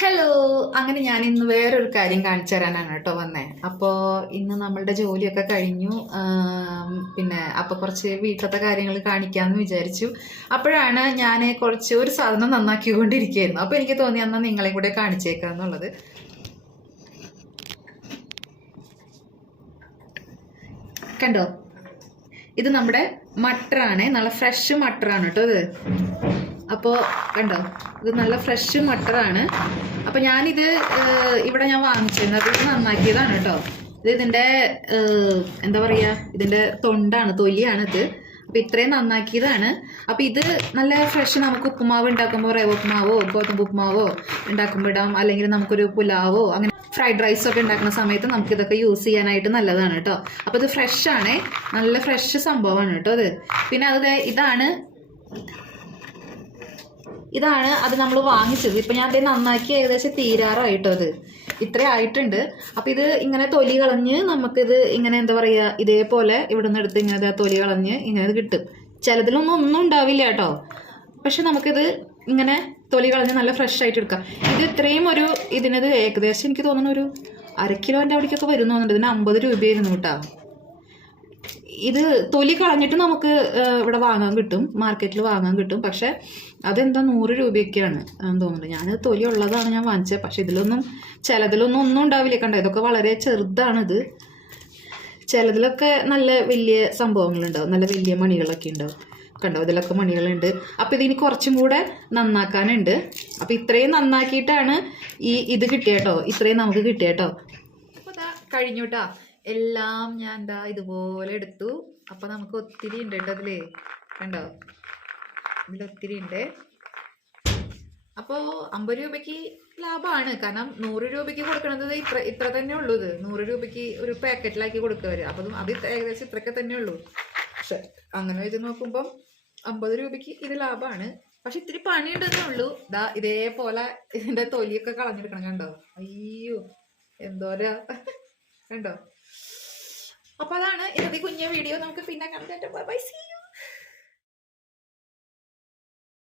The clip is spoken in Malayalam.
ഹലോ. അങ്ങനെ ഞാൻ ഇന്ന് വേറൊരു കാര്യം കാണിച്ചു തരാനാണ് കേട്ടോ വന്നേ. അപ്പോൾ ഇന്ന് നമ്മളുടെ ജോലിയൊക്കെ കഴിഞ്ഞു. പിന്നെ അപ്പോൾ കുറച്ച് വീട്ടിലത്തെ കാര്യങ്ങൾ കാണിക്കാമെന്ന് വിചാരിച്ചു. അപ്പോഴാണ് ഞാൻ ഒരു സാധനം നന്നാക്കിക്കൊണ്ടിരിക്കുകയായിരുന്നു. അപ്പോൾ എനിക്ക് തോന്നി എന്നാൽ നിങ്ങളെ കൂടെ കാണിച്ചേക്കാന്നുള്ളത്. കണ്ടോ, ഇത് നമ്മുടെ മട്ടറാണ്. നല്ല ഫ്രഷ് മട്ടറാണ് കേട്ടോ ഇത്. അപ്പോൾ കണ്ടോ, ഇത് നല്ല ഫ്രഷ് മട്ടറാണ്. അപ്പോൾ ഞാനിത് ഇവിടെ ഞാൻ വാങ്ങിച്ചിരുന്നത് ഇത് നന്നാക്കിയതാണ് കേട്ടോ. ഇത് ഇതിൻ്റെ എന്താ പറയുക, ഇതിൻ്റെ തൊണ്ടാണ്, തൊലിയാണ് ഇത്. അപ്പോൾ ഇത്രയും നന്നാക്കിയതാണ്. അപ്പോൾ ഇത് നല്ല ഫ്രഷ് നമുക്ക് ഉപ്പുമാവ് ഉണ്ടാക്കുമ്പോൾ റവ ഉപ്പുമാവോ ഗോതമ്പ് ഉപ്പുമാവോ ഉണ്ടാക്കുമ്പോൾ ഇടാം. അല്ലെങ്കിൽ നമുക്കൊരു പുലാവോ അങ്ങനെ ഫ്രൈഡ് റൈസ് ഒക്കെ ഉണ്ടാക്കുന്ന സമയത്ത് നമുക്ക് ഇതൊക്കെ യൂസ് ചെയ്യാനായിട്ട് നല്ലതാണ് കേട്ടോ. അപ്പോൾ ഇത് ഫ്രഷ് ആണ്, നല്ല ഫ്രഷ് സംഭവമാണ് കേട്ടോ ഇത്. പിന്നെ അത് ഇതാണ് അത് നമ്മൾ വാങ്ങിച്ചത്. ഇപ്പം ഞാൻ അത് നന്നാക്കി ഏകദേശം തീരാറായിട്ടോ. അത് ഇത്ര ആയിട്ടുണ്ട്. അപ്പം ഇത് ഇങ്ങനെ തൊലി കളഞ്ഞ് നമുക്കിത് ഇങ്ങനെ എന്താ പറയുക, ഇതേപോലെ ഇവിടെ നിന്ന് എടുത്ത് ഇങ്ങനെ തൊലി കളഞ്ഞ് ഇങ്ങനെ കിട്ടും. ചിലതിലൊന്നും ഒന്നും ഉണ്ടാവില്ല കേട്ടോ. പക്ഷെ നമുക്കിത് ഇങ്ങനെ തൊലി കളഞ്ഞ് നല്ല ഫ്രഷ് ആയിട്ട് എടുക്കാം. ഇത് ഇത്രയും ഇതിനത് ഏകദേശം എനിക്ക് തോന്നുന്നു ഒരു 1/2 കിലോൻ്റെ അവിടേക്കൊക്കെ വരും തോന്നുന്നുണ്ട്. ഇതിന് 50 രൂപയായിരുന്നു കേട്ടോ. ഇത് തൊലി കളഞ്ഞിട്ട് നമുക്ക് ഇവിടെ വാങ്ങാൻ കിട്ടും, മാർക്കറ്റിൽ വാങ്ങാൻ കിട്ടും. പക്ഷെ അതെന്താ 100 രൂപയൊക്കെയാണ് തോന്നുന്നുണ്ട്. ഞാൻ തൊലി ഉള്ളതാണ് ഞാൻ വാങ്ങിച്ചത്. പക്ഷെ ചിലതിലൊന്നും ഒന്നും ഉണ്ടാവില്ല. കണ്ടോ, ഇതൊക്കെ വളരെ ചെറുതാണിത്. ചിലതിലൊക്കെ നല്ല വലിയ സംഭവങ്ങളുണ്ടാവും, നല്ല വലിയ മണികളൊക്കെ ഉണ്ടാവും. കണ്ടോ, ഇതിലൊക്കെ മണികളുണ്ട്. അപ്പം ഇതിന് കുറച്ചും കൂടെ നന്നാക്കാനുണ്ട്. അപ്പം ഇത്രയും നന്നാക്കിയിട്ടാണ് ഇത് കിട്ടിയേട്ടോ. ഇത്രയും നമുക്ക് കിട്ടിയേട്ടോ. അപ്പോൾ ഇതാ കഴിഞ്ഞു കേട്ടോ. എല്ലാം ഞാൻ എന്താ ഇതുപോലെ എടുത്തു. അപ്പം നമുക്ക് ഒത്തിരി ഉണ്ട് കേട്ടോ അതിൽ. കണ്ടോ, ഇതിലൊത്തിരി ഉണ്ട്. അപ്പോൾ 50 രൂപയ്ക്ക് ലാഭമാണ്. കാരണം 100 രൂപയ്ക്ക് കൊടുക്കണത് ഇത്ര തന്നെ ഉള്ളൂ. ഇത് 100 രൂപയ്ക്ക് ഒരു പാക്കറ്റിലാക്കി കൊടുക്കുക. അപ്പം അത് ഏകദേശം ഇത്രയൊക്കെ തന്നെ ഉള്ളൂ. പക്ഷെ അങ്ങനെ വെച്ച് നോക്കുമ്പം 50 രൂപയ്ക്ക് ഇത് ലാഭമാണ്. പക്ഷെ ഇത്തിരി പണിയുണ്ടെന്നേ ഉള്ളൂ. ഇതാ ഇതേപോലെ ഇതിൻ്റെ തൊലിയൊക്കെ കളഞ്ഞെടുക്കണം. കണ്ടോ, അയ്യോ എന്തോരാ. കണ്ടോ. അപ്പോൾ അതാണ് ഇന്നത്തെ കുഞ്ഞ വീഡിയോ. നമുക്ക് പിന്നെ കണ്ടിട്ട് ബൈ.